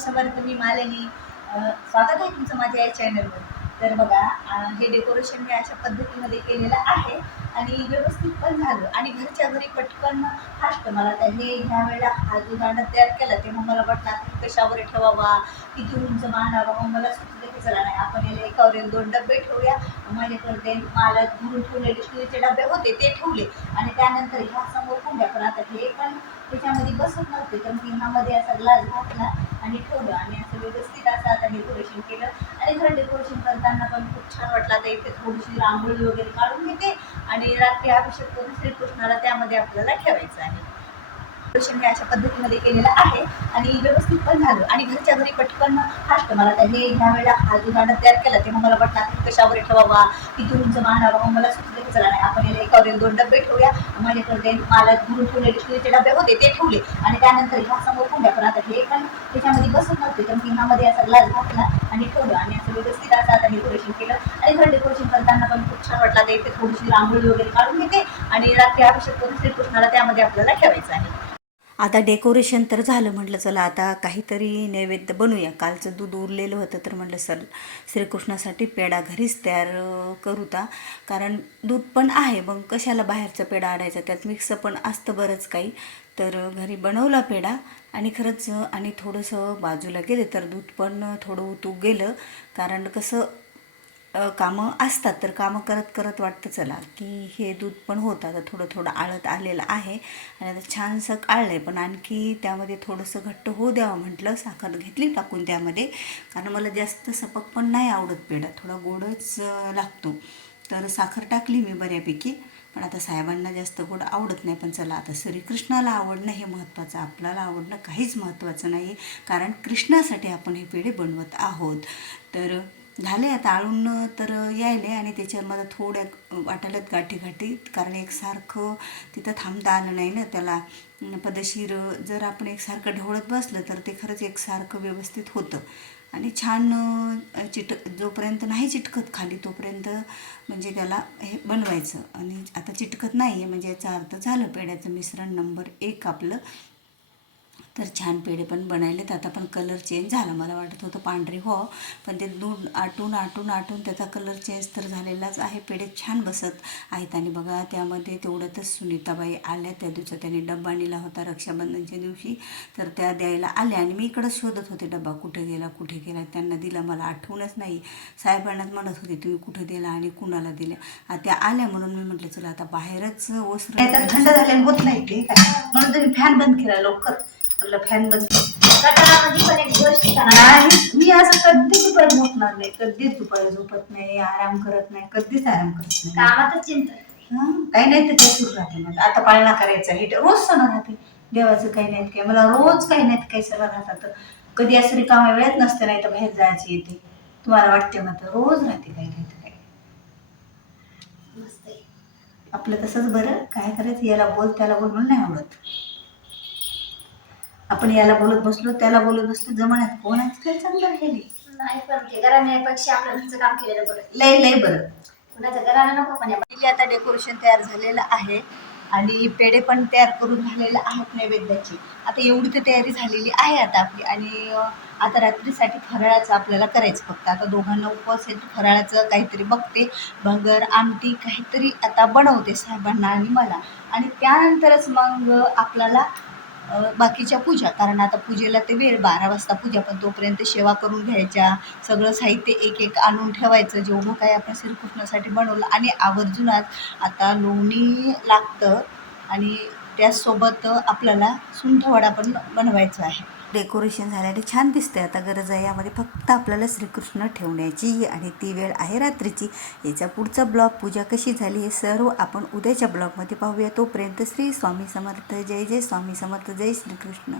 समर्थ मी मालिनी स्वागत आहे तुमचं माझ्या या चॅनलवर तर बघा हे डेकोरेशन मी अशा पद्धतीमध्ये केलेलं आहे. आणि व्यवस्थित पण झालं. आणि घरच्या घरी पटकन फास्ट मला त्या हे ह्या वेळेला हा जो तयार केला तेव्हा मला वाटलं की कशावर ठेवावा किती उंच मांडावा मग मला सुचलं की चला नाही आपण याला एकावर एक दोन डबे ठेवूया. माझ्याकडे मला भरून ठेवलेले स्टीलचे डबे होते ते ठेवले. आणि त्यानंतर ह्या समोर कुंड्या पण आता हे पण त्याच्यामध्ये बसत नव्हते तर मी ह्यामध्ये असा ग्लास घातला आणि ठेवलं. आणि असं व्यवस्थित असं आता डेकोरेशन केलं. आणि खरं डेकोरेशन करताना पण खूप छान वाटलं. आता इथे थोडीशी रांगोळी वगैरे काढून घेते. आणि रात्री अभिषेक करून श्रीकृष्णाला त्यामध्ये आपल्याला ठेवायचं आहे. डेकोरेशन मी अशा पद्धतीमध्ये केलेलं आहे आणि व्यवस्थित पण झालं. आणि घरच्या घरी पटकन फास्ट मला त्याने ह्या वेळेला हा जो तयार केला. तेव्हा मला वाटलं की कशावर ठेवावा? किती उंच मानावा मग मला सुचलं की चला नाही आपण याला एकावर दोन डबे ठेवूया. माझ्याकडे मला भरून ठेवलेले स्टीलचे डबे होते ते ठेवले. आणि त्यानंतर ह्या समोर ठेवल्या पण आता हे पण त्याच्यामध्ये बसत नव्हते तर मी ह्यामध्ये असा ग्लास घातला आणि ठेवलं. आणि असं व्यवस्थित असं आता डेकोरेशन केलं. आणि घर डेकोरेशन करताना पण छान वाटलं. आता इथे थोडीशी रांगोळी वगैरे काढून घेते आणि रात्री अभिषेक करून श्रीकृष्णाला त्यामध्ये आपल्याला ठेवायचं आहे. आता डेकोरेशन तर झालं म्हटलं चला आता काहीतरी नैवेद्य बनवूया कालचं दूध उरलेलं होतं तर म्हटलं सर श्रीकृष्णासाठी पेढा घरीच तयार करूता. करू ता कारण दूध पण आहे मग कशाला बाहेरचा पेढा आणायचा? त्यात मिक्स पण असतं बरंच काही. तर घरी बनवला पेढा आणि खरंच आणि थोडंसं बाजूला गेले तर दूध पण थोडं उतू गेलं. कारण कसं कामं असतात. तर कामं करत करत वाटतं चला की हे दूध पण होतं. आता थोडं थोडं आळत आलेलं आहे आणि आता छानसं आळलं आहे पण आणखी त्यामध्ये थोडंसं घट्ट होऊ द्यावं म्हटलं. साखर घेतली टाकून त्यामध्ये. कारण मला जास्त सपक पण नाही आवडत पेढा. थोडा गोडच लागतो. तर साखर टाकली मी बऱ्यापैकी. पण आता साहेबांना जास्त गोड आवडत नाही. पण चला आता श्रीकृष्णाला आवडणं हे महत्त्वाचं. आपल्याला आवडणं काहीच महत्त्वाचं नाही कारण कृष्णासाठी आपण हे पेढे बनवत आहोत. तर झाले आता आळून तर यायले आणि त्याच्यावर मला थोड्या वाटायलात गाठी गाठी कारण एकसारखं तिथं थांबता आलं नाही ना त्याला. पदशीर जर आपण एकसारखं ढवळत बसलं तर ते खरंच एकसारखं व्यवस्थित होतं. आणि छान चिट जोपर्यंत नाही चिटकत खाली तोपर्यंत म्हणजे त्याला हे बनवायचं. आणि आता चिटकत नाही आहे म्हणजे याचा अर्थ झालं. पेढ्याचं मिश्रण नंबर एक आपलं. तर छान पेढे पण बनायलेत. आता पण कलर चेंज झाला मला वाटत होतं पांढरे हो. पण ते दूध आटून आटून आटून त्याचा कलर चेंज तर झालेलाच आहे. पेढे छान बसत आहेत आणि बघा त्यामध्ये तेवढ्यातच सुनीताबाई आल्या. त्या दिवसात त्यांनी डब्बा नेला होता रक्षाबंधनच्या दिवशी. तर त्या द्यायला आल्या आणि मी इकडं शोधत होते डब्बा कुठे गेला कुठे गेला? त्यांना दिला मला आठवणच नाही. साहेबांनाच म्हणत होते तुम्ही कुठे दिला आणि कुणाला दिल्या त्या आल्या म्हणून मी म्हटलं चला आता बाहेरच ओसर थंड झाल्याने होत नाही ते. म्हणून तुम्ही फॅन बंद केला लवकर. म्हणलं फॅन बंद गटारामध्ये पण एक गोष्ट. नाही मी असं कधीच दुपारी झोपणार नाही. कधीच दुपारी झोपत नाही आराम करत नाही कधीच आराम करत नाही. कामातच चिंता. हं, काही नाही तर ते सुरू राहते मग. आता पाळणा करायचा हे रोज सण राहते. देवाचं काही नाही काय मला रोज काही नाही काही सण राहतात. कधी असं रिकामा वेळेत नसते नाही तर बाहेर जायची येते. तुम्हाला वाटते मात्र रोज राहते काही नाही तर काही. मस्त आहे. आपलं तसंच बरं. काय करायचं? याला बोल त्याला बोल म्हणून नाही आवडत. आपण याला बोलत बसलो त्याला बोलत बसलो जमान्यात कोण आहे? काय चांगलं राहिले नाही पण ते घराण्यापेक्षा आपल्या घरचं काम केलेलं बरं. लय लय बरं. कुणाचं नको पण आता डेकोरेशन तयार झालेलं आहे आणि पेढे पण तयार करून झालेले आहेत नैवेद्याची. आता एवढी तर तयारी झालेली आहे आता आपली आणि अं, आता रात्रीसाठी फराळाचं आपल्याला करायचं फक्त. आता दोघांना उपवास आहे तर फराळाचं काहीतरी बघते. भगर आमटी काहीतरी आता बनवते साहेबांना आणि मला. आणि त्यानंतरच मग आपल्याला बाकीच्या पूजा. कारण आता पूजेला ते वेळ बारा वाजता पूजा पण तोपर्यंत सेवा करून घ्यायच्या. सगळं साहित्य एक एक आणून ठेवायचं. जेवढं काही आपण श्रीकृष्णासाठी बनवलं. आणि आवर्जूनच आता लोणी लागतं. आणि त्याचसोबत आपल्याला सुंठवडा पण बनवायचा आहे. डेकोरेशन झाल्याने छान दिसतंय. आता गरज आहे यामध्ये फक्त आपल्याला श्रीकृष्ण ठेवण्याची आणि ती वेळ आहे रात्रीची. याचा पुढचा ब्लॉग पूजा कशी झाली हे सर्व आपण उद्याच्या ब्लॉगमध्ये पाहूया. तोपर्यंत श्री स्वामी समर्थ. जय जय स्वामी समर्थ. जय श्रीकृष्ण.